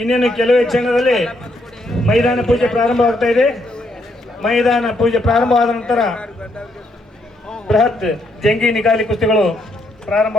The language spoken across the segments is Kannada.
ಇನ್ನೇನು ಕೆಲವೇ ಕ್ಷಣದಲ್ಲಿ ಮೈದಾನ ಪೂಜೆ ಪ್ರಾರಂಭವಾಗ್ತಾ ಇದೆ. ಮೈದಾನ ಪೂಜೆ ಪ್ರಾರಂಭವಾದ ನಂತರ ಬೃಹತ್ ಜಂಗಿ ನಿಗಾಲಿ ಕುಸ್ತಿಗಳು ಪ್ರಾರಂಭ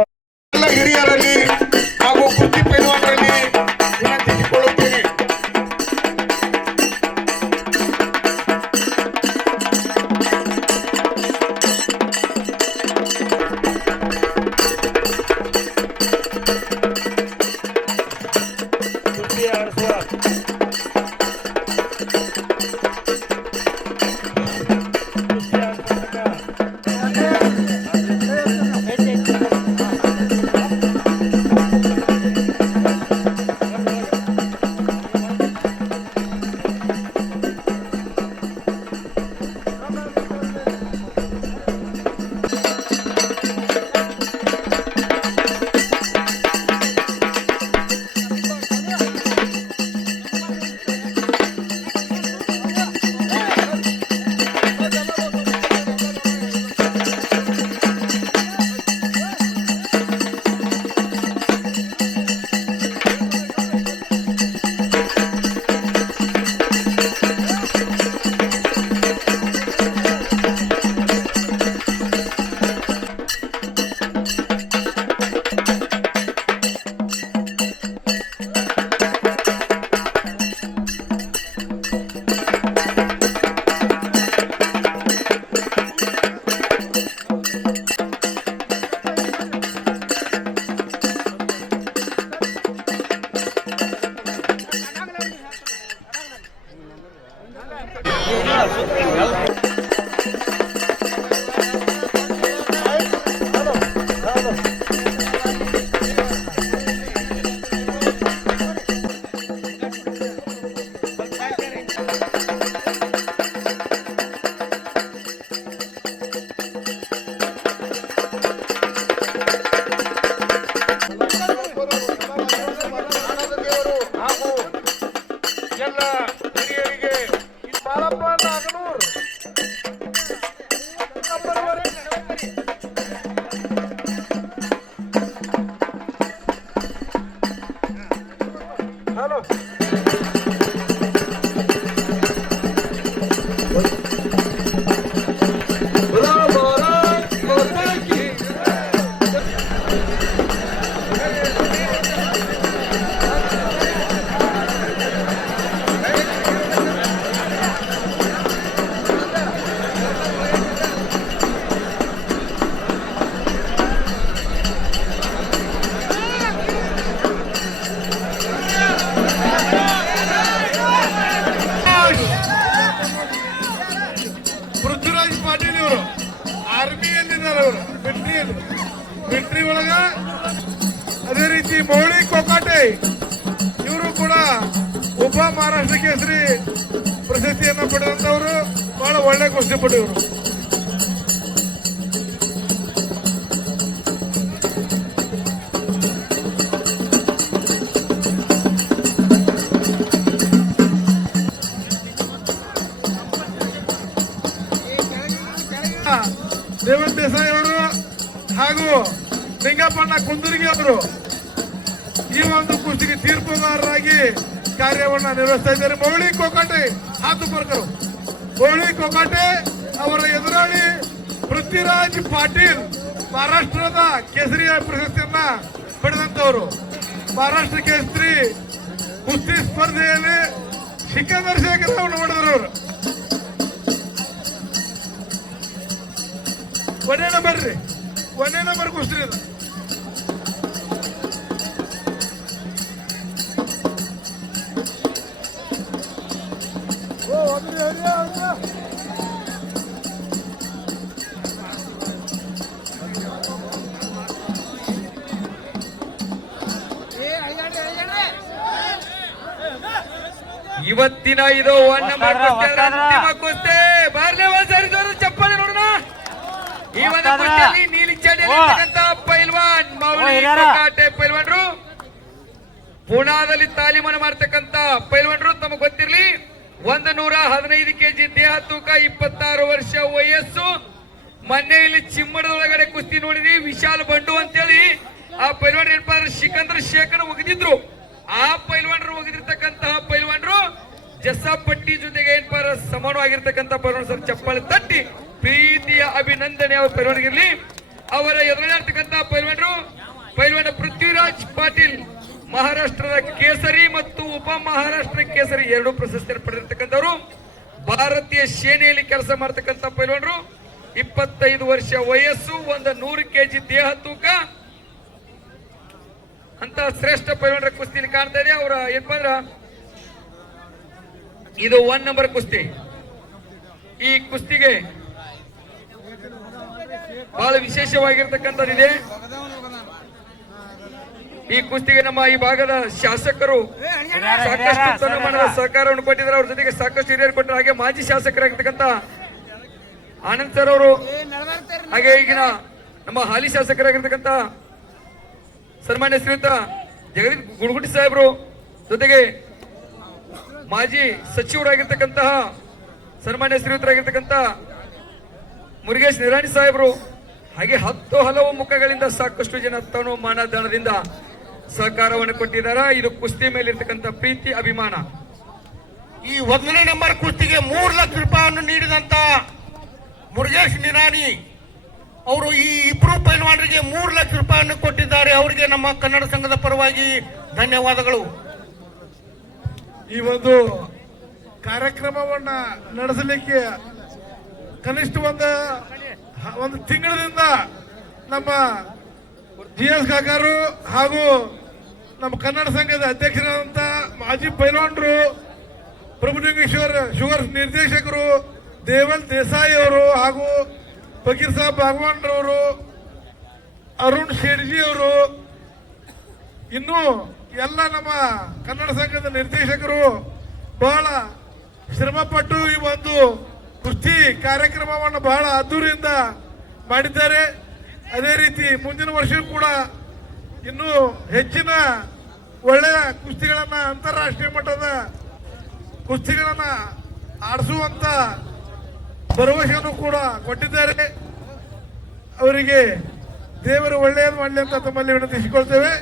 ರೇವಂತ್ ದೇಸಾಯಿ ಅವರು ಹಾಗೂ ಲಿಂಗಪ್ಪಣ್ಣ ಕುಂದೂರಿಗೆ ಅವರು ಈ ಒಂದು ಕುಸ್ತಿಗೆ ತೀರ್ಪುಗಾರರಾಗಿ ಕಾರ್ಯವನ್ನು ನಿರ್ವಹಿಸ್ತಾ ಇದ್ದಾರೆ. ಮೌಳಿ ಕೋಕಾಟೆ, ಹಾತು ಬರ್ಕರು ಮೌಳಿ ಕೋಕಾಟೆ ಅವರ ಎದುರಾಳಿ ಪೃಥ್ವಿರಾಜ್ ಪಾಟೀಲ್, ಮಹಾರಾಷ್ಟ್ರದ ಕೇಸರಿಯ ಪ್ರಶಸ್ತಿಯನ್ನ ಪಡೆದಂತವರು ಮಹಾರಾಷ್ಟ್ರ ಕೇಸರಿ ಕುಸ್ತಿ ಸ್ಪರ್ಧೆಯಲ್ಲಿ ಶಿಖರ್ ಶೇಖರ್ ಅವರು. ಅವರು ಬರ್ರಿ. ನಂಬರ್ ರೀ ಒಂದೇ ನಂಬರ್ ಇದು ಇವತ್ತಿನ ಇದು ಒನ್ ನಂಬರ್ ಕುಸ್ತಿ ಅಂತಿಮ ಕುಸ್ತಿ ಬಾರ್ಲೆ ಒಂದ್ ಸರಿ ಜೋರು ಚಪ್ಪಾಳೆ ನೋಡೋಣ ಪೈಲ್ವಾನ್ ಮೌಲಿ ಪೈಲ್ವಾನ್ರು. ಪುಣಾದಲ್ಲಿ ತಾಲೀಮನ್ನು ಮಾಡ್ತಕ್ಕಂತ ಪೈಲ್ವಾನ್ರು ತಮಗೆ ಗೊತ್ತಿರ್ಲಿ ಒಂದು ನೂರ ಹದಿನೈದು ಕೆಜಿ ದೇಹ ತೂಕ ಇಪ್ಪತ್ತಾರು ವರ್ಷ ವಯಸ್ಸು. ಮೊನ್ನೆ ಇಲ್ಲಿ ಚಿಮ್ಮಡದೊಳಗಡೆ ಕುಸ್ತಿ ನೋಡಿದ್ವಿ ವಿಶಾಲ್ ಬಂಡು ಅಂತೇಳಿ. ಆ ಪೈಲ್ವಾನ್ ಏನಪ್ಪ ಅಂದ್ರೆ ಸಿಕಂದ್ರ ಶೇಖರ್ ಒಗೆದಿದ್ರು. ಆ ಪೈಲ್ವಾನ್ರು ಒಗೆದಿರ್ತಕ್ಕಂತಹ ಪೈಲ್ವಾನ್ರು ಜಸ್ಸಾಪಟ್ಟಿ ಜೊತೆಗೆ ಏನಪ್ಪ ಸಮಾನವಾಗಿರ್ತಕ್ಕಂಥ ಪೈಲ್ವಾನ್ ಸರ್ ಚಪ್ಪಾಳೆ ತಟ್ಟಿ. ಪ್ರೀತಿಯ ಅಭಿನಂದನೆ ಅವರ ಪೈಲ್ವಾನಿಗಿರ್ಲಿ ಅವರ ಎದುರಿರ್ತಕ್ಕಂಥ ಪೈಲ್ವಾನರು ಪೈಲ್ವಾನ ಪೃಥ್ವಿರಾಜ್ ಪಾಟೀಲ್, ಮಹಾರಾಷ್ಟ್ರದ ಕೇಸರಿ ಮತ್ತು ಉಪ ಮಹಾರಾಷ್ಟ್ರ ಕೇಸರಿ ಎರಡು ಪ್ರಶಸ್ತಿಯನ್ನು ಪಡೆದಿರ್ತಕ್ಕಂಥವ್ರು. ಭಾರತೀಯ ಸೇನೆಯಲ್ಲಿ ಕೆಲಸ ಮಾಡ್ತಕ್ಕಂಥ ಪೈಲ್ವಾನರು ಇಪ್ಪತ್ತೈದು ವರ್ಷ ವಯಸ್ಸು, ಒಂದು ನೂರು ಕೆಜಿ ದೇಹ ತೂಕ. ಅಂತ ಶ್ರೇಷ್ಠ ಪೈಲ್ವಾನರ ಕುಸ್ತಿಲಿ ಕಾಣ್ತಾ ಇದೆ. ಅವರ ಏನಪ್ಪ ಇದು ಒನ್ ನಂಬರ್ ಕುಸ್ತಿ. ಈ ಕುಸ್ತಿಗೆ ಬಹಳ ವಿಶೇಷವಾಗಿರ್ತಕ್ಕಂಥದ್ದಿದೆ. ಈ ಕುಸ್ತಿಗೆ ನಮ್ಮ ಈ ಭಾಗದ ಶಾಸಕರು ಸಾಕಷ್ಟು ತನ್ನಮಾನದ ಸಹಕಾರವನ್ನು ಕೊಟ್ಟಿದ್ದಾರೆ. ಅವ್ರ ಜೊತೆಗೆ ಸಾಕಷ್ಟು ಹಿರಿಯರು ಕೊಟ್ಟರು ಹಾಗೆ ಮಾಜಿ ಶಾಸಕರಾಗಿರ್ತಕ್ಕಂಥ ಆನಂದ್ ಸರ್ ಅವರು ಹಾಗೆ ಈಗಿನ ನಮ್ಮ ಹಾಲಿ ಶಾಸಕರಾಗಿರ್ತಕ್ಕಂಥ ಸನ್ಮಾನ್ಯ ಶ್ರೀಯುತ ಜಗದೀಶ್ ಗುಣಗುಟ್ಟಿ ಸಾಹೇಬರು ಜೊತೆಗೆ ಮಾಜಿ ಸಚಿವರಾಗಿರ್ತಕ್ಕಂತಹ ಸನ್ಮಾನ್ಯ ಶ್ರೀಯುತರಾಗಿರ್ತಕ್ಕಂಥ ಮುರುಗೇಶ್ ನಿರಾಣಿ ಸಾಹೇಬರು ಹಾಗೆ ಹತ್ತು ಹಲವು ಮುಖಗಳಿಂದ ಸಾಕಷ್ಟು ಜನ ತನು ಮಾನದಾನದಿಂದ ಸಹಕಾರವನ್ನು ಕೊಟ್ಟಿದ್ದಾರೆ. ಇದು ಕುಸ್ತಿ ಮೇಲಿರ್ತಕ್ಕಂಥ ಪ್ರೀತಿ ಅಭಿಮಾನ. ಈ ಒಂದನೇ ನಂಬರ್ ಕುಸ್ತಿಗೆ ಮೂರು ಲಕ್ಷ ರೂಪಾಯಿಯನ್ನು ನೀಡಿದಂತ ಮುರುಗೇಶ್ ನಿರಾಣಿ ಅವರು ಈ ಇಬ್ರು ಪೈಲ್ವಾನರಿಗೆ ಮೂರು ಲಕ್ಷ ರೂಪಾಯಿಯನ್ನು ಕೊಟ್ಟಿದ್ದಾರೆ. ಅವರಿಗೆ ನಮ್ಮ ಕನ್ನಡ ಸಂಘದ ಪರವಾಗಿ ಧನ್ಯವಾದಗಳು. ಈ ಒಂದು ಕಾರ್ಯಕ್ರಮವನ್ನ ನಡೆಸಲಿಕ್ಕೆ ಕನಿಷ್ಠ ಒಂದು ಒಂದು ತಿಂಗಳಿಂದ ನಮ್ಮ ಜಿ ಎಸ್ ಕಾಕಾರು ಹಾಗೂ ನಮ್ಮ ಕನ್ನಡ ಸಂಘದ ಅಧ್ಯಕ್ಷರಾದಂಥ ಮಾಜಿ ಪೈಲ್ವಾನರು ಪ್ರಭುಲಿಂಗೇಶ್ವರ್ ಶುಗರ್ ನಿರ್ದೇಶಕರು ದೇವಲ್ ದೇಸಾಯಿ ಅವರು ಹಾಗೂ ಫಕೀರ್ ಸಾಬ್ ಭಗವಾನ್ರವರು ಅರುಣ್ ಶೇಡ್ಜಿ ಅವರು, ಇನ್ನು ಎಲ್ಲ ನಮ್ಮ ಕನ್ನಡ ಸಂಘದ ನಿರ್ದೇಶಕರು ಬಹಳ ಶ್ರಮಪಟ್ಟು ಈ ಒಂದು ಕುಸ್ತಿ ಕಾರ್ಯಕ್ರಮವನ್ನು ಬಹಳ ಅದ್ದೂರಿಯಿಂದ ಮಾಡಿದ್ದಾರೆ. ಅದೇ ರೀತಿ ಮುಂದಿನ ವರ್ಷ ಕೂಡ ಇನ್ನೂ ಹೆಚ್ಚಿನ ಒಳ್ಳೆಯ ಕುಸ್ತಿಗಳನ್ನ ಅಂತಾರಾಷ್ಟ್ರೀಯ ಮಟ್ಟದ ಕುಸ್ತಿಗಳನ್ನ ಆಡಿಸುವಂತ ಭರವಸೆಯನ್ನು ಕೂಡ ಕೊಟ್ಟಿದ್ದಾರೆ. ಅವರಿಗೆ ದೇವರು ಒಳ್ಳೆಯದು ಮಾಡಲಿ ಅಂತ ತಮ್ಮಲ್ಲಿ ವಿನಂತಿಸಿಕೊಳ್ತೇವೆ.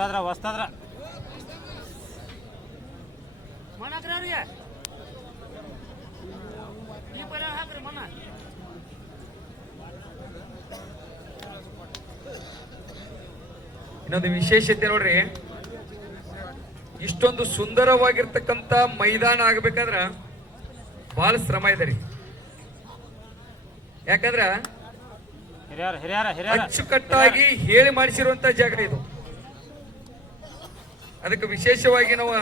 ವಸ್ತಾದ್ರ ವಸ್ತಾದ್ರ ಇನ್ನೊಂದು ವಿಶೇಷತೆ ನೋಡ್ರಿ. ಇಷ್ಟೊಂದು ಸುಂದರವಾಗಿರ್ತಕ್ಕಂಥ ಮೈದಾನ ಆಗ್ಬೇಕಂದ್ರ ಬಹಳ ಶ್ರಮ ಇದೆ ರೀ. ಯಾಕಂದ್ರ ಹಿರಿಯರ ಹಿರಿಯರ ಹಿರಿಯರ. ಅಚ್ಚುಕಟ್ಟಾಗಿ ಹೇಳಿ ಮಾಡಿಸಿರುವಂತ ಜಾಗ ಇದು. ಅದಕ್ಕೆ ವಿಶೇಷವಾಗಿ ನಾವು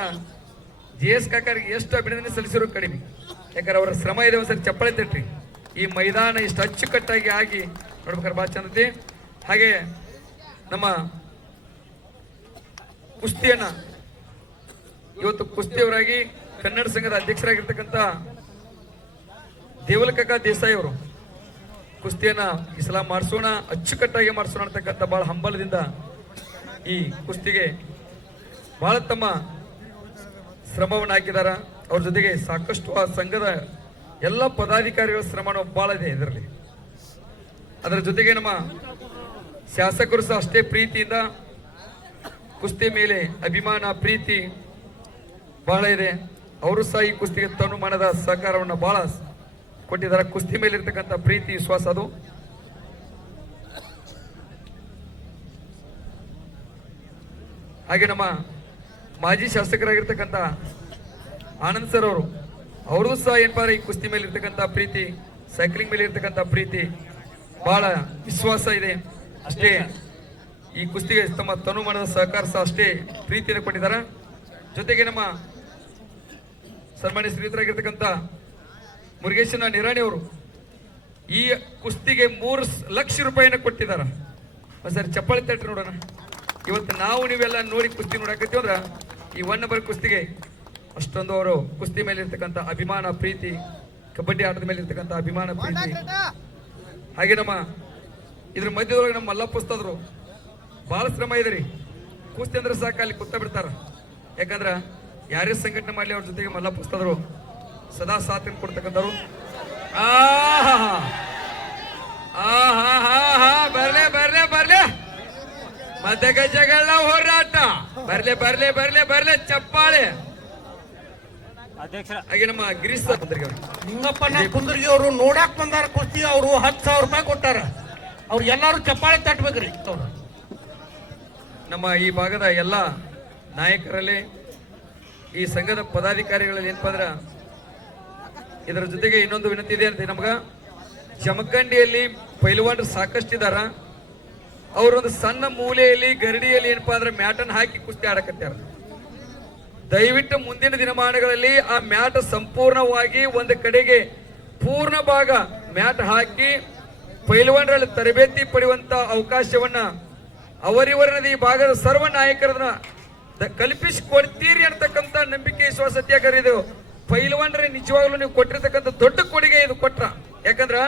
ಜಿ ಎಸ್ ಕಾಕರಿಗೆ ಎಷ್ಟು ಅಭಿನಂದನೆ ಸಲ್ಲಿಸಿರೋ ಕಡಿಮೆ. ಯಾಕಂದ್ರೆ ಅವರ ಶ್ರಮ ಇದೆ, ಒಂದ್ಸರಿ ಚಪ್ಪಳೆ ತಟ್ರಿ. ಈ ಮೈದಾನ ಇಷ್ಟು ಅಚ್ಚುಕಟ್ಟಾಗಿ ಆಗಿ ನೋಡ್ಬೇಕಾರೆ ಭಾಳ ಚಂದತಿ ಹಾಗೆ ನಮ್ಮ ಕುಸ್ತಿಯನ್ನ, ಇವತ್ತು ಕುಸ್ತಿಯವರಾಗಿ ಕನ್ನಡ ಸಂಘದ ಅಧ್ಯಕ್ಷರಾಗಿರ್ತಕ್ಕಂಥ ದೇವಲಕಕ್ಕ ದೇಸಾಯಿ ಅವರು ಕುಸ್ತಿಯನ್ನ ಇಸ್ಲಾಂ ಮಾಡಿಸೋಣ, ಅಚ್ಚುಕಟ್ಟಾಗಿ ಮಾಡಿಸೋಣ ಅಂತಕ್ಕಂಥ ಬಹಳ ಹಂಬಲದಿಂದ ಈ ಕುಸ್ತಿಗೆ ಬಹಳ ತಮ್ಮ ಶ್ರಮವನ್ನು ಹಾಕಿದಾರ. ಅವ್ರ ಜೊತೆಗೆ ಸಾಕಷ್ಟು ಆ ಸಂಘದ ಎಲ್ಲ ಪದಾಧಿಕಾರಿಗಳ ಶ್ರಮ ಬಹಳ ಇದೆ ಇದರಲ್ಲಿ. ಅದರ ಜೊತೆಗೆ ನಮ್ಮ ಶಾಸಕರು ಸಹ ಅಷ್ಟೇ ಪ್ರೀತಿಯಿಂದ ಕುಸ್ತಿ ಮೇಲೆ ಅಭಿಮಾನ, ಪ್ರೀತಿ ಬಹಳ ಇದೆ. ಅವರು ಸಹ ಈ ಕುಸ್ತಿಗೆ ತನು ಮಾಡದ ಸಹಕಾರವನ್ನು ಬಹಳ ಕೊಟ್ಟಿದ್ದಾರೆ. ಕುಸ್ತಿ ಮೇಲೆ ಇರ್ತಕ್ಕಂಥ ಪ್ರೀತಿ, ವಿಶ್ವಾಸ ಅದು. ಹಾಗೆ ನಮ್ಮ ಮಾಜಿ ಶಾಸಕರಾಗಿರ್ತಕ್ಕಂಥ ಆನಂದ್ ಸರ್ ಅವರು ಅವರು ಸಹ ಏನಪ್ಪ ಅಂದ್ರೆ ಈ ಕುಸ್ತಿ ಮೇಲೆ ಇರ್ತಕ್ಕಂಥ ಪ್ರೀತಿ ಸೈಕ್ಲಿಂಗ್ ಮೇಲೆ ಇರ್ತಕ್ಕಂಥ ಪ್ರೀತಿ ಬಹಳ ವಿಶ್ವಾಸ ಇದೆ. ಅಷ್ಟೇ, ಈ ಕುಸ್ತಿಗೆ ತಮ್ಮ ತನು ಮಾಡದ ಸಹಕಾರ ಸಹ ಅಷ್ಟೇ ಪ್ರೀತಿಯನ್ನು ಕೊಟ್ಟಿದ್ದಾರೆ. ಜೊತೆಗೆ ನಮ್ಮ ಸನ್ಮಾನ್ಯ ಶ್ರೀಯುತರಾಗಿರ್ತಕ್ಕಂಥ ಮುರುಗೇಶನ ನಿರಾಣಿ ಅವರು, ಈ ಕುಸ್ತಿಗೆ ಮೂರು ಲಕ್ಷ ರೂಪಾಯಿನ ಕೊಟ್ಟಿದ್ದಾರೆ. ಸರ್ ಚಪ್ಪಾಳಿ ತಟ್ರಿ ನೋಡೋಣ. ಇವತ್ತು ನಾವು ನೀವೆಲ್ಲ ನೋಡಿ ಕುಸ್ತಿ ನೋಡಕತ್ತೀವಿ ಅಂದ್ರ ಈ ಒನ್ ನಂಬರ್ ಕುಸ್ತಿಗೆ ಅಷ್ಟೊಂದು ಅವರು ಕುಸ್ತಿ ಮೇಲೆ ಇರ್ತಕ್ಕಂಥ ಅಭಿಮಾನ, ಪ್ರೀತಿ, ಕಬಡ್ಡಿ ಆಟದ ಮೇಲೆ ಇರ್ತಕ್ಕಂಥ ಅಭಿಮಾನ, ಪ್ರೀತಿ. ಹಾಗೆ ನಮ್ಮ ಇದ್ರ ಮಧ್ಯದೊಳಗೆ ನಮ್ಮ ಮಲ್ಲಪ್ಪ ಉಸ್ತಾದ್ರು. ಬಹಳ ಶ್ರಮ ಇದೆ ರೀ. ಕುಸ್ತಿ ಅಂದ್ರೆ ಸಾಕು, ಅಲ್ಲಿ ಕೂತ ಬಿಡ್ತಾರ. ಯಾಕಂದ್ರ ಯಾರೇ ಸಂಘಟನೆ ಮಾಡಲಿ ಅವ್ರ ಜೊತೆಗೆ ಮಲ್ಲಪ್ಪ ಉಸ್ತಾದ್ರು. ಸದಾ ಸಾಥ್ ಕೊಡ್ತಕ್ಕಂಥವ್ರು. ಆ ಹಾ ಬರ್ಲೆ ಬರ್ಲೆ ಮಧ್ಯ ಗಜಗಳ ಹೋರಾಟ. ಬರ್ಲೆ ಬರ್ಲೆ ಬರ್ಲೆ ಬರ್ಲೆ ಚಪ್ಪಾಳೆ. ಅಧ್ಯಕ್ಷರ ಹಾಗೆ ನಮ್ಮ ಗಿರೀಶ್ ಅವ್ರು. ನಿಂಗಪ್ಪನ ಕುಂದರ್ಗಿ ಅವರು ನೋಡಾಕ್ ಬಂದಾರ ಕುಸ್ತಿ ಅವರು ಹತ್ತು ಸಾವಿರ ರೂಪಾಯಿ ಕೊಟ್ಟಾರ. ಅವ್ರು ಎಲ್ಲಾರು ಚಪ್ಪಾಳೆ ತಟ್ಬೇಕ್ರಿ. ನಮ್ಮ ಈ ಭಾಗದ ಎಲ್ಲ ನಾಯಕರಲ್ಲಿ ಈ ಸಂಘದ ಪದಾಧಿಕಾರಿಗಳಲ್ಲಿ ಏನಪ್ಪ ಅಂದ್ರ ಇದರ ಜೊತೆಗೆ ಇನ್ನೊಂದು ವಿನಂತಿ ಇದೆ ಅಂತ ನಮ್ಗ. ಜಮಖಂಡಿಯಲ್ಲಿ ಪೈಲ್ವಾನ್ ಸಾಕಷ್ಟು ಇದಾರ ಅವರೊಂದು ಸಣ್ಣ ಮೂಲೆಯಲ್ಲಿ, ಗರಡಿಯಲ್ಲಿ ಏನಪ್ಪಾ ಅಂದ್ರೆ ಮ್ಯಾಟನ್ ಹಾಕಿ ಕುಸ್ತಿ ಆಡಕತ್ತಾರ ದಯವಿಟ್ಟು ಮುಂದಿನ ದಿನಮಾನಗಳಲ್ಲಿ ಆ ಮ್ಯಾಟ್ ಸಂಪೂರ್ಣವಾಗಿ ಒಂದು ಕಡೆಗೆ ಪೂರ್ಣ ಭಾಗ ಮ್ಯಾಟ್ ಹಾಕಿ ಪೈಲ್ವಾನರಲ್ಲಿ ತರಬೇತಿ ಪಡೆಯುವಂತ ಅವಕಾಶವನ್ನ ಅವರಿವರನದ ಈ ಭಾಗದ ಸರ್ವ ನಾಯಕರನ್ನ ಕಲ್ಪಿಸಿಕೊಡ್ತೀರಿ ಅಂತಕ್ಕಂಥ ನಂಬಿಕೆ, ವಿಶ್ವಾಸ ಇದು ಪೈಲ್ವಾನ್ರೆ ನಿಜವಾಗ್ಲೂ ನೀವು ಕೊಟ್ಟಿರ್ತಕ್ಕಂಥ ದೊಡ್ಡ ಕೊಡುಗೆ ಇದು ಕೊಟ್ರ. ಯಾಕಂದ್ರ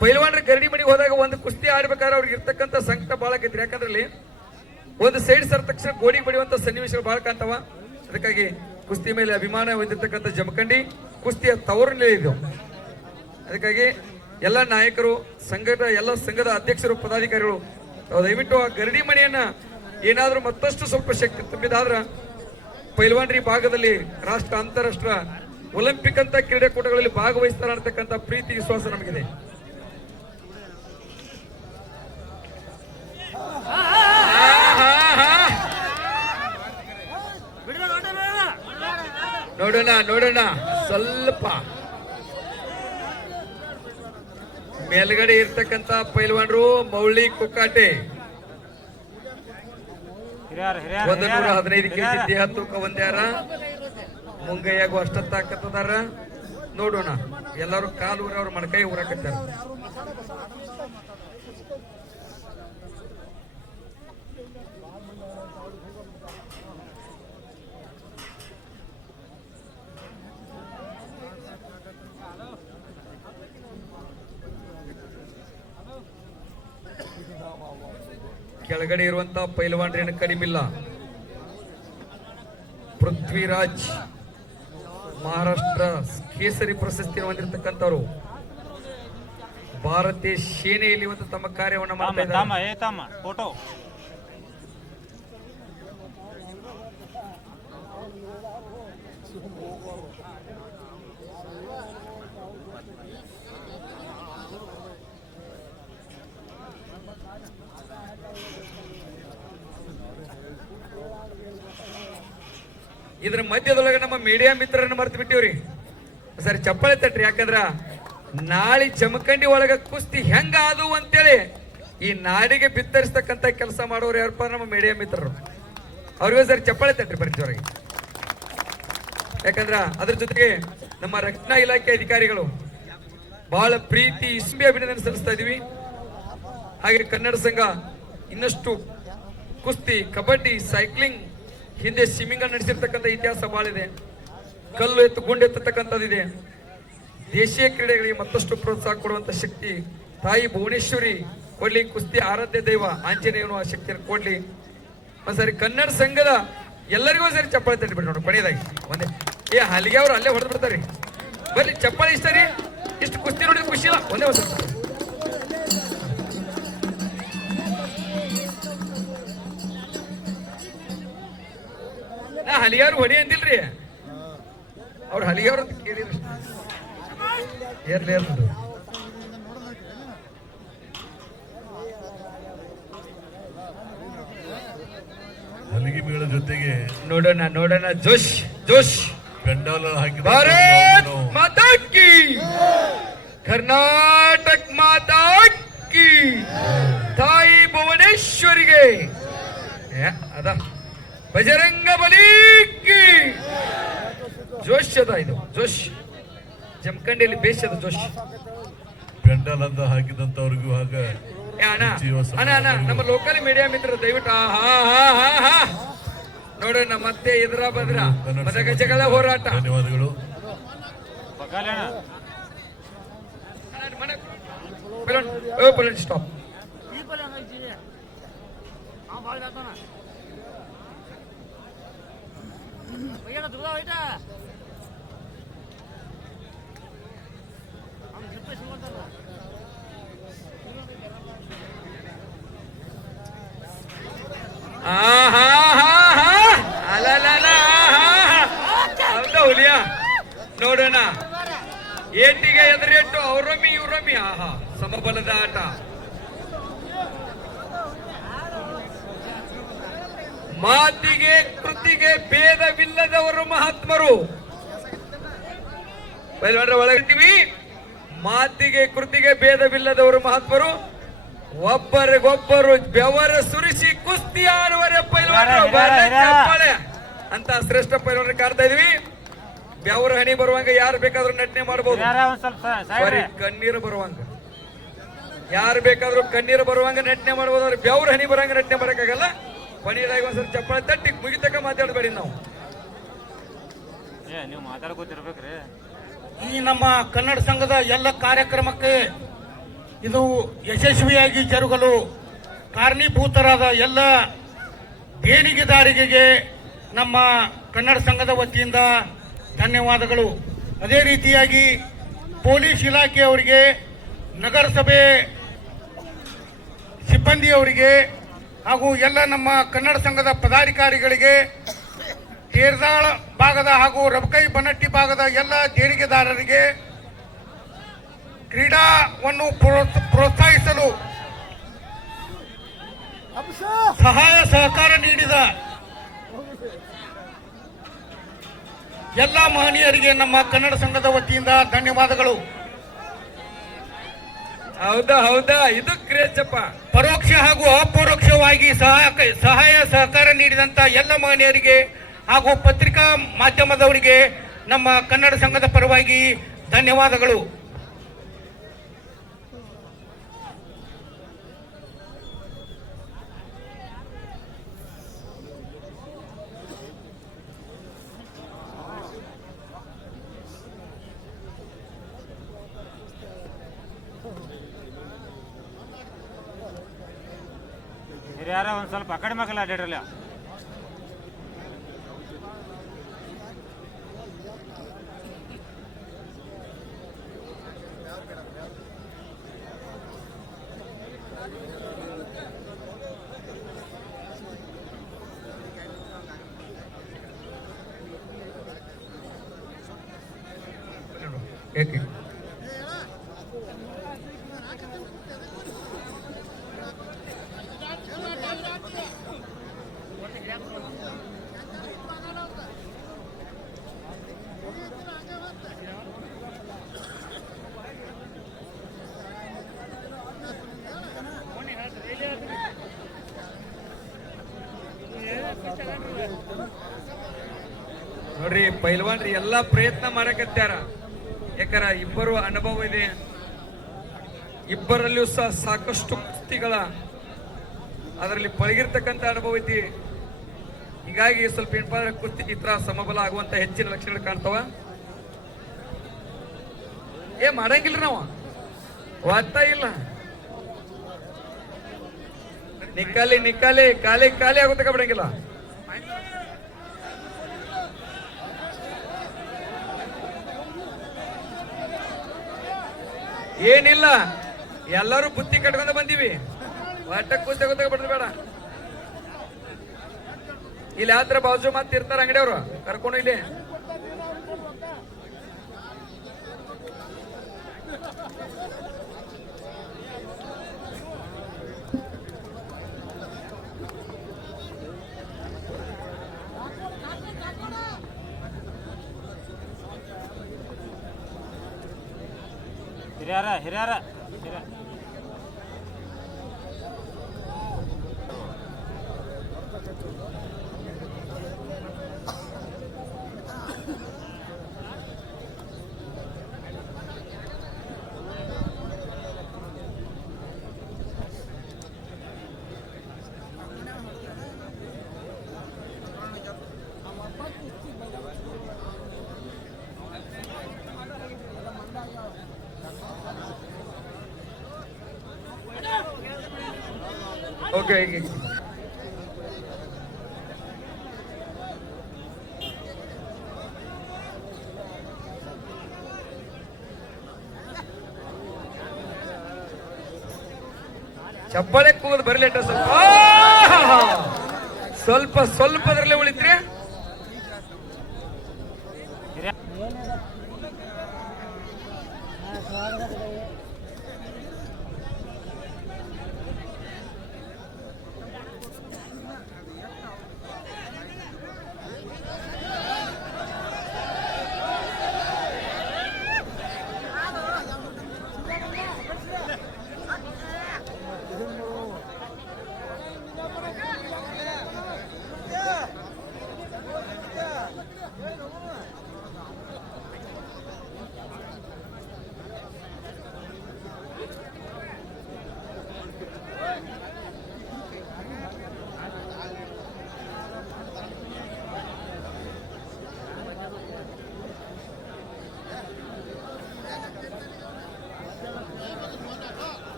ಪೈಲ್ವಾನ್ರ ಗರಡಿ ಮನೆಗೆ ಹೋದಾಗ ಒಂದು ಕುಸ್ತಿ ಆಡ್ಬೇಕಾದ್ರೆ ಅವ್ರಿಗೆ ಇರ್ತಕ್ಕಂಥ ಸಂಕಟ ಭಾಳ ಯಾಕಂದ್ರೆ ಅಲ್ಲಿ ಒಂದು ಸೈಡ್ ಸರ್ ತಕ್ಷಣ ಗೋಡಿಗೆ ಬಡಿಯುವಂತ ಸನ್ನಿವೇಶಗಳು ಭಾಳ ಕಾಣ್ತಾವ. ಅದಕ್ಕಾಗಿ ಕುಸ್ತಿ ಮೇಲೆ ಅಭಿಮಾನ ಹೊಂದಿರ್ತಕ್ಕಂಥ ಜಮಖಂಡಿ, ಕುಸ್ತಿಯ ತವರು ಇದು. ಅದಕ್ಕಾಗಿ ಎಲ್ಲ ನಾಯಕರು, ಸಂಘದ ಎಲ್ಲ ಸಂಘದ ಅಧ್ಯಕ್ಷರು, ಪದಾಧಿಕಾರಿಗಳು ದಯವಿಟ್ಟು ಆ ಗರಡಿ ಮನೆಯನ್ನ ಏನಾದರೂ ಮತ್ತಷ್ಟು ಸ್ವಲ್ಪ ಶಕ್ತಿ ತುಂಬಿದಾದ್ರ ಪೈಲ್ವಾನ್ರಿ ಭಾಗದಲ್ಲಿ ರಾಷ್ಟ್ರ, ಅಂತಾರಾಷ್ಟ್ರ ಒಲಿಂಪಿಕ್ ಅಂತ ಕ್ರೀಡಾಕೂಟಗಳಲ್ಲಿ ಭಾಗವಹಿಸ್ತಾರ ಅನ್ನತಕ್ಕಂಥ ಪ್ರೀತಿ, ವಿಶ್ವಾಸ ನಮಗಿದೆ ಆಹಾ. ಬಿಡ್ರಿ ದೊಡ್ಡ ನೋಡೋಣ ನೋಡೋಣ. ಸ್ವಲ್ಪ. ಮೇಲ್ಗಡೆ ಇರ್ತಕ್ಕಂತ ಪೈಲ್ವಾನ್ರು ಮೌಳಿ ಕುಕ್ಕಾಟೆ. ಒಂದು ನೂರ ಹದಿನೈದು ಕೆಜಿ. ದೇಹ ತೂಕ ಒಂದ್ಯಾರ ಮುಂಗೈಯಾಗು ಅಷ್ಟತ್ತ ತಾಕತ್ತದಾರ ನೋಡೋಣ. ಎಲ್ಲರೂ ಕಾಲು ಊರ ಅವ್ರ ಮಣಕೈ ಊರಾಕತ್ತಾರ. ಕೆಳಗಡೆ ಇರುವಂತ ಪೈಲ್ವಾನ್ರೇನು ಕಡಿಮಿಲ್ಲ ಪೃಥ್ವಿರಾಜ್ ಮಹಾರಾಷ್ಟ್ರ ಕೇಸರಿ ಪ್ರಶಸ್ತಿ ಹೊಂದಿರತಕ್ಕಂಥವ್ರು. ಭಾರತೀಯ ಸೇನೆಯಲ್ಲಿ ಒಂದು ತಮ್ಮ ಕಾರ್ಯವನ್ನು ಮಾಡ್ತಾ ಇದ್ದಾರೆ. ಇದ್ರ ಮಧ್ಯದೊಳಗೆ ನಮ್ಮ ಮೀಡಿಯಾ ಮಿತ್ರರನ್ನ ಮರ್ತು ಬಿಟ್ಟಿವ್ರಿ. ಸರ್, ಚಪ್ಪಳೆ ತಟ್ರಿ, ಯಾಕಂದ್ರ ನಾಳೆ ಚಮಕಂಡಿ ಒಳಗ ಕುಸ್ತಿ ಹೆಂಗ ಅದು ಅಂತೇಳಿ ಈ ನಾಡಿಗೆ ಬಿತ್ತರಿಸ್ತಕ್ಕಂತ ಕೆಲಸ ಮಾಡೋರು ಯಾರಪ್ಪ ನಮ್ಮ ಮೀಡಿಯಾ ಮಿತ್ರರು. ಅವ್ರಿಗೂ ಸರಿ ಚಪ್ಪಳೆ ತಟ್ರಿ ಬರ್ತೀವ್ರಿಗೆ ಯಾಕಂದ್ರ ಅದ್ರ ಜೊತೆಗೆ ನಮ್ಮ ರಕ್ಷಣಾ ಇಲಾಖೆ ಅಧಿಕಾರಿಗಳು ಬಹಳ ಪ್ರೀತಿ, ಇಸ್ಮಿ ಅಭಿನಂದನೆ ಸಲ್ಲಿಸ್ತಾ ಇದೀವಿ. ಹಾಗೆ ಕನ್ನಡ ಸಂಘ ಇನ್ನಷ್ಟು ಕುಸ್ತಿ, ಕಬಡ್ಡಿ, ಸೈಕ್ಲಿಂಗ್ ಹಿಂದೆ ಸ್ವಿಮ್ಮಿಂಗ್ ನಡೆಸಿರ್ತಕ್ಕಂಥ ಇತಿಹಾಸ ಬಾಳಿದೆ ಕಲ್ಲು ಎತ್ತು ಗುಂಡೆ ಎತ್ತತಕ್ಕಂಥದ್ದಿದೆ. ದೇಶೀಯ ಕ್ರೀಡೆಗಳಿಗೆ ಮತ್ತಷ್ಟು ಪ್ರೋತ್ಸಾಹ ಕೊಡುವಂಥ ಶಕ್ತಿ ತಾಯಿ ಭುವನೇಶ್ವರಿ ಕೊಡ್ಲಿ ಕುಸ್ತಿ ಆರಾಧ್ಯ ದೈವ ಆಂಜನೇಯನು ಆ ಶಕ್ತಿಯನ್ನು ಕೊಡ್ಲಿ. ಒಂದ್ಸರಿ ಕನ್ನಡ ಸಂಘದ ಎಲ್ಲರಿಗೂ ಸರಿ ಚಪ್ಪಾಳೆ ತಟ್ಟಿಬಿಡಿ ನೋಡಿ ಕೊನೆಯದಾಗಿ. ಒಂದೇ. ಏ ಹಲಿಗೆ ಅವ್ರು ಅಲ್ಲೇ ಹೊಡೆದು ಬಿಡ್ತಾರೆ ಬರ್ಲಿ, ಚಪ್ಪಾಳೆ ಇಷ್ಟ ರೀ? ಇಷ್ಟು ಕುಸ್ತಿ ನೋಡಿ ಖುಷಿ ಇಲ್ಲ. ಒಂದೇ ಒಂದ್ಸರಿ ನಾ ಹಲಿಯಾರು ಹೊಡಿ ಅಂತಿಲ್ರಿ ಅವ್ರು ಹಲಿಯಾರು ಅಂತ ಕೇಳಿದ್ರು. ಏರ್ಲಿ ಏರ್ಲಿ ಬೀಳ ಜೊತೆಗೆ ನೋಡೋಣ ನೋಡೋಣ. ಜೋಶ್ ಜೋಶ್. ಪೆಂಡಾಲ್ ಹಾಕಿ ಭಾರತ್ ಮಾತಾ ಕಿ. ಕರ್ನಾಟಕ ಮಾತಾ ಕಿ. ತಾಯಿ ಭುವನೇಶ್ವರಿಗೆ. ಅದ. ಬಜರಂಗ ಬಲಿ ಕಿ. ಜೋಶ್ ಅದ ಇದು ಜೋಶ್. ಜಮಖಂಡಿಯಲ್ಲಿ ಬೇಸ್ ಅದ ಜೋಶ್. ಗಂಡಲ್ ಅಂತ ಹಾಕಿದಂತವ್ರಿಗೂ ಹಾಗ ಏ ಅಣ್ಣ ಅಣ್ಣ ಅಣ್ಣ ನಮ್ಮ ಲೋಕಲ್ ಮೀಡಿಯಾ ಮಿತ್ರ ದಯವಿಟ್ಟು ಆ, ಹಾ ಹಾ ಹಾ ಹಾ ನೋಡೋಣ ಮತ್ತೆ ಎದುರ ಬದ್ರ. ಗಜಗಳ ಹೋರಾಟ. ಧನ್ಯವಾದಗಳು. ಸ್ಟಾಪ್ ಹೌದಾ ಹುಲಿಯ? ನೋಡೋಣ. ಏಟಿಗೆ ಎದುರೇಟು ಅವರೊಮ್ಮಿ ಇವರೊಮ್ಮಿ. ಆಹಾ ಸಮಬಲದ ಆಟ. ಮಾತಿಗೆ ಕೃತಿಗೆ ಭೇದವಿಲ್ಲದವರು ಮಹಾತ್ಮರು. ಒಳಗಿರ್ತೀವಿ ಮಾತಿಗೆ ಕೃತಿಗೆ ಭೇದವಿಲ್ಲದವರು ಮಹಾತ್ಮರು. ಒಬ್ಬರಿಗೊಬ್ಬರು ಬೆವರ ಸುರಿಸಿ ಕುಸ್ತಿ ಆಡುವರೆ. ಅಂತ ಶ್ರೇಷ್ಠ ಪೈಲ್ವಾನ್ರು ಕಾಡ್ತಾ ಇದೀವಿ. ಬೆವರ ಹನಿ ಬರುವಂಗ ಯಾರು ಬೇಕಾದ್ರೂ ನಟನೆ ಮಾಡಬಹುದು ಕಣ್ಣೀರು ಬರುವಂಗ. ಯಾರು ಬೇಕಾದ್ರೂ ಕಣ್ಣೀರು ಬರುವಂಗ ನಟನೆ ಮಾಡ್ಬೋದು ಬೆವರ ಬೆವ್ರ ಹನಿ ಬರುವಂಗ ನಟನೆ ಮಾಡಕ್ಕಾಗಲ್ಲ ಕೊನೆಯದಾಗಿ ಒಂದ್ಸಲ ಚಪ್ಪಾಳೆ ತಟ್ಟಿ ಮುಗಿತಕ್ಕ ಮಾತಾಡಬೇಡಿ ನಾವು. ಏ ನೀವು ಮಾತಾಡ್ಕೋತಿರ್ಬೇಕ್ರಿ. ಈ ನಮ್ಮ ಕನ್ನಡ ಸಂಘದ ಎಲ್ಲ ಕಾರ್ಯಕ್ರಮಕ್ಕೆ ಇದು ಯಶಸ್ವಿಯಾಗಿ ಜರುಗಲು ಕಾರಣೀಭೂತರಾದ ಎಲ್ಲ ದೇಣಿಗೆದಾರಿಗೆಗೆ ನಮ್ಮ ಕನ್ನಡ ಸಂಘದ ವತಿಯಿಂದ ಧನ್ಯವಾದಗಳು. ಅದೇ ರೀತಿಯಾಗಿ ಪೊಲೀಸ್ ಇಲಾಖೆಯವರಿಗೆ ನಗರಸಭೆ ಸಿಬ್ಬಂದಿಯವರಿಗೆ ಹಾಗೂ ಎಲ್ಲ ನಮ್ಮ ಕನ್ನಡ ಸಂಘದ ಪದಾಧಿಕಾರಿಗಳಿಗೆ ತೇರ್ದಾಳ ಭಾಗದ ಹಾಗೂ ರಬಕೈ ಬನಟ್ಟಿ ಭಾಗದ ಎಲ್ಲ ದೇಣಿಗೆದಾರರಿಗೆ ಕ್ರೀಡಾವನ್ನು ಪ್ರೋತ್- ಪ್ರೋತ್ಸಾಹಿಸಲು ಸಹಾಯ ಸಹಕಾರ ನೀಡಿದ ಎಲ್ಲ ಮಹನೀಯರಿಗೆ ನಮ್ಮ ಕನ್ನಡ ಸಂಘದ ವತಿಯಿಂದ ಧನ್ಯವಾದಗಳು. ಹೌದಾ ಹೌದಾ? ಇದು ಕ್ರೇಜಪ್ಪ. ಪರೋಕ್ಷ ಹಾಗೂ ಅಪರೋಕ್ಷವಾಗಿ ಸಹಾಯ ಸಹಕಾರ ನೀಡಿದಂತ ಎಲ್ಲ ಮಹನೀಯರಿಗೆ ಹಾಗೂ ಪತ್ರಿಕಾ ಮಾಧ್ಯಮದವರಿಗೆ ನಮ್ಮ ಕನ್ನಡ ಸಂಘದ ಪರವಾಗಿ ಧನ್ಯವಾದಗಳು. ಹಿರಿಯರ ಒಂದ್ ಸ್ವಲ್ಪ ಆ ಕಡೆ ಮಕ್ಕಳ ಅಡ್ಡಾಡ್ರಲ್ಲ ಏಕೆ ನೋಡ್ರಿ ಪೈಲ್ವಾನ್ರಿ ಎಲ್ಲ ಪ್ರಯತ್ನ ಮಾಡಕತ್ಯಾರ. ಯಾಕಂದ್ರ ಇಬ್ಬರು ಅನುಭವ ಇದೆ. ಇಬ್ಬರಲ್ಲಿಯೂ ಸಹ ಸಾಕಷ್ಟು ಕುಸ್ತಿಗಳ ಅದರಲ್ಲಿ ಪಳಗಿರ್ತಕ್ಕಂಥ ಅನುಭವ ಐತಿ. ಹೀಗಾಗಿ ಸ್ವಲ್ಪ ಏನಪ್ಪ ಅಂದ್ರೆ ಕುಸ್ತಿ ಚಿತ್ರ ಸಮಬಲ ಆಗುವಂತ ಹೆಚ್ಚಿನ ಲಕ್ಷಣಗಳು ಕಾಣ್ತಾವ. ಏ, ಮಾಡಂಗಿಲ್ರಿ ನಾವು. ಒತ್ತ ಇಲ್ಲ. ನಿಕ್ಕಾಲಿ ನಿಕ್ಕಾಲಿ ಖಾಲಿ ಖಾಲಿ ಆಗುತ್ತೆ ಬಿಡಂಗಿಲ್ಲ. ಏನಿಲ್ಲ. ಎಲ್ಲರೂ ಬುತ್ತಿ ಕಟ್ಕೊಂಡು ಬಂದೀವಿ. ಒಟ್ಟ ಕೂತ ಕೂತ ಬೇಡ. ಇಲ್ಲಿ ಯಾತ್ರ ಬಾಜು ಮತ್ತೆ ಇರ್ತಾರ ಅಂಗಡಿಯವರು. ಕರ್ಕೊಂಡು ಇಲ್ಲಿ. ಹಿರಿಯರ ಹಿರಿಯರ. ಓಕೆ ಚಪ್ಪಳೆ ಕೂಗದು ಬರಲೇಟ ಸ್ವಲ್ಪ ಸ್ವಲ್ಪ ಅದ್ರಲ್ಲೇ ಉಳಿತ್ರಿ.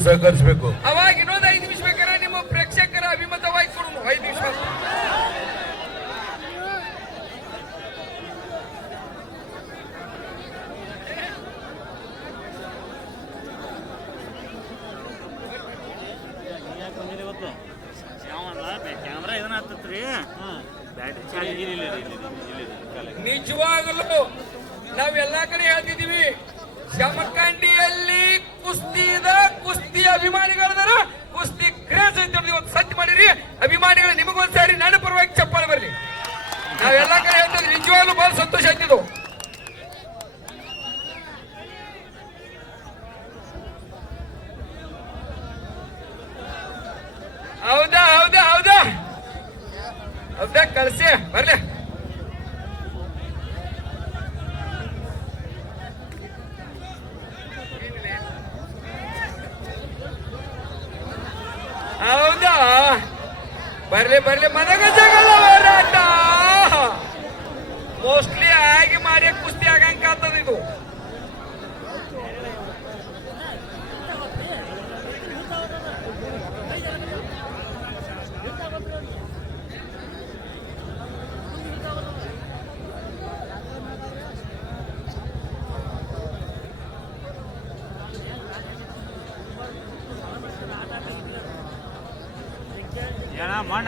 ಸಹಕರಿಸಬೇಕು. ಬರ್ಲಿ ಬರ್ಲಿ ಜಗಳ ಹೋರಾಟ ಮೋಸ್ಟ್ಲಿ ಆಗಿ ಮಾಡಿ ಕುಸ್ತಿ ಆಗಂಗ ಆಗ್ತದ ಇದು?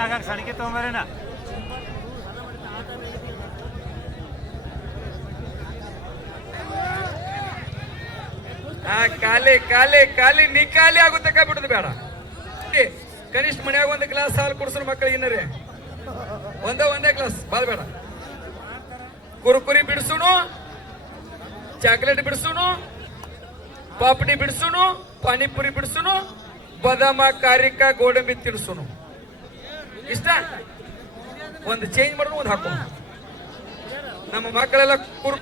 ಏನ ಸಣಿಕೆ ತೊಗೊಂಬರೇನ ಆ, ಖಾಲಿ ಖಾಲಿ ಖಾಲಿ, ನೀ ಖಾಲಿ ಆಗುತ್ತಕ ಬಿಡುದು ಬೇಡ. ಕನಿಷ್ಠ ಮನ್ಯಾಗ ಒಂದು ಗ್ಲಾಸ್ ಹಾಲು ಕುಡ್ಸೋಣ ಮಕ್ಕಳಿಗೆ ಇನ್ನರಿ. ಒಂದೇ ಒಂದೇ ಗ್ಲಾಸ್ ಬಾಲ್ ಬೇಡ. ಕುರುಕುರಿ ಬಿಡಿಸೋನು, ಚಾಕ್ಲೇಟ್ ಬಿಡಿಸೋನು, ಪಾಪಡಿ ಬಿಡಿಸೋನು, ಪಾನಿಪುರಿ ಬಿಡಿಸೋನು, ಬದಾಮ, ಕಾರಿಕ, ಗೋಡಂಬಿ ತಿನ್ಸುನು. ಇಷ್ಟ? ಒಂದು ಚೇಂಜ್ ಮಾಡಿದ್ರು ಒಂದು ಹಾಕೋ. ನಮ್ಮ ಮಕ್ಕಳೆಲ್ಲ ಕುರು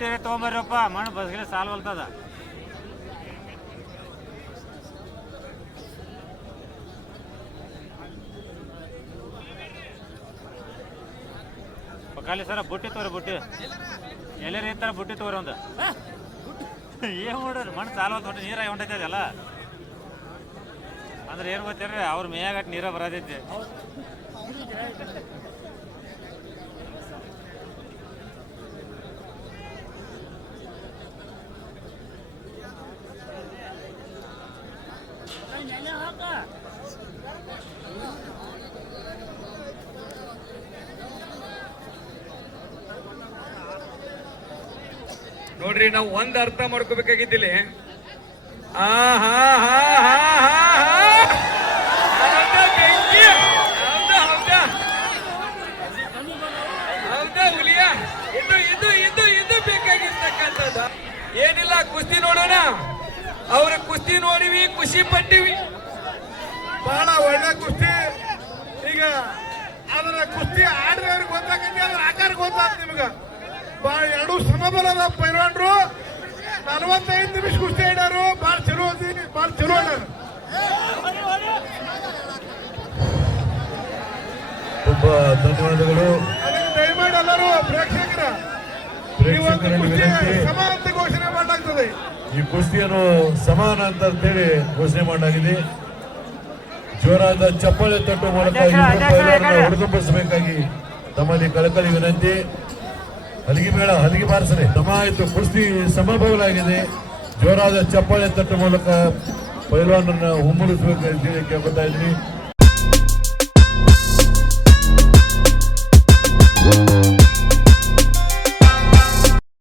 ಒಂದು ಬುಟ್ಟಿ ತೊಗೊಂಬರ್ರಪ್ಪ. ಮಣ್ಣು ಬಸ್ಗಿಲ್ಲ ಸಾಲ್ವಲ್ತದ ಖಾಲಿ ಸರ, ಬುಟ್ಟಿ ತೋರಿ ಬುಟ್ಟಿ. ಎಲ್ಲರ ಇರ್ತಾರ ಬುಟ್ಟಿ ತೋರಿ ಒಂದು. ಏನ್ ಮಾಡೋರು ಮಣ್ಣು ಸಾಲ ಹೊಟ್ಟು ನೀರಾಗಿ ಹೊಂಟೈತೆ ಅಂದ್ರೆ ಏನ್ ಗೊತ್ತಿರ್ರಿ ಅವ್ರ ಮೇಯಾಗಟ್ಟು ನೀರ ಬರೋದೈತಿ ನೋಡ್ರಿ ನಾವು ಒಂದ್ ಅರ್ಥ ಮಾಡ್ಕೋಬೇಕಾಗಿದ್ದಿಲ್ಲ. ಏನಿಲ್ಲ, ಕುಸ್ತಿ ನೋಡೋಣ. ಅವ್ರ ಕುಸ್ತಿ ನೋಡಿವಿ, ಖುಷಿ ಪಟ್ಟಿವಿ. ಬಹಳ ಒಳ್ಳೆ ಕುಸ್ತಿ. ಈಗ ಅದರ ಕುಸ್ತಿ ಆಡಿದವ್ರಿಗೆ ಗೊತ್ತಾಗತ್ತೆ, ಅದ್ರ ಆಕಾರ ಗೊತ್ತಾಗ್ತದೆ ನಿಮ್ಗ. ಎರಡು ಸಮಬಲದ ಪೈಲ್ವಾನ್ರು ನಲವತ್ತೈದು ನಿಮಿಷ ಕುಸ್ತಿ ಆಡ್ಯಾರು. ಭಾಳ ಚಲೋ ಬಹಳ ಚಲೋ ಆಡ್ಯಾರ. ತುಂಬಾ ಧನ್ಯವಾದಗಳು. ದಯಮಾಡಿ ಎಲ್ಲರೂ ಪ್ರೇಕ್ಷಕರ ಅಂತ ಘೋಷಣೆ ಮಾಡಲಾಗ್ತದೆ. ಈ ಕುಸ್ತಿಯನ್ನು ಸಮಾನ ಅಂತ ಹೇಳಿ ಘೋಷಣೆ ಮಾಡಲಾಗಿದೆ. ಜೋರಾದ ಚಪ್ಪಾಳೆ ತಟ್ಟು ಮೂಲಕ ಹುರಿದುಂಬಿಸಬೇಕಾಗಿ ತಮ್ಮಲ್ಲಿ ಕಳಕಳಿ ವಿನಂತಿ. ಹಲಿಗೆ ಬೇಡ, ಹಲಗಿ ಬಾರಿಸಲಿ ಸಮ ಆಯಿತು ಕುಸ್ತಿ ಸಮಬಲವಾಗಿದೆ ಜೋರಾದ ಚಪ್ಪಾಳೆ ತಟ್ಟ ಮೂಲಕ ಪೈಲವಾನರನ್ನ ಹುಮ್ಮಳಿಸಬೇಕಾಗಿ ಕೇಳ್ಕೊತಾ ಇದ್ದೀನಿ.